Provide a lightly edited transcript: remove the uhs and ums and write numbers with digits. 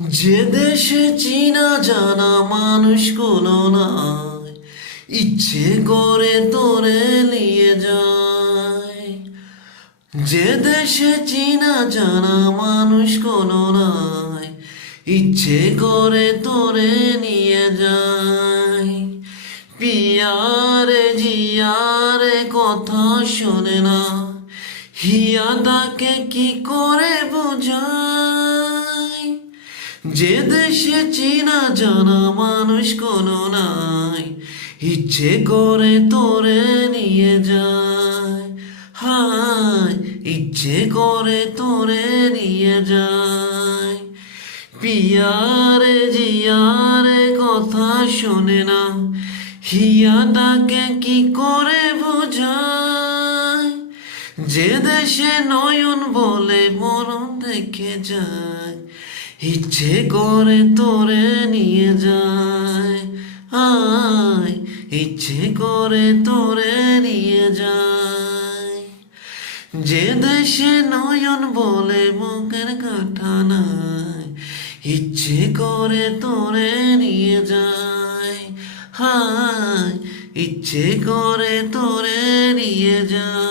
যে দেশে চিনা জানা মানুষ কোনো নাই, ইচ্ছে করে তোরে নিয়ে যায়। যে দেশে চিনা জানা মানুষ কোনো নাই, ইচ্ছে করে তোরে নিয়ে যায়। পিয়ারে জিয়ারে কথা শোনে না, হিয়া তাকে কি করে বোঝায়। যে দেশে চিনা জানা মানুষ কোনো নাই, ইচ্ছে করে তোরে নিয়ে যায়। হায়, ইচ্ছে করে তোরে নিয়ে যায়। পিয়ারে জিয়ারে কথা শোনে না, হিয়া তাকে কি করে বোঝায়। যে দেশে নয়ন বলে মরণ দেখে যায়, ইচ্ছে করে তোরে নিয়ে যায়। আয়, ইচ্ছে করে তোরে নিয়ে যায়। যে দেশে নয়ন বলে মুখের কথা নাই, ইচ্ছে করে তোরে নিয়ে যায়। হায়, ইচ্ছে করে তোরে নিয়ে যায়।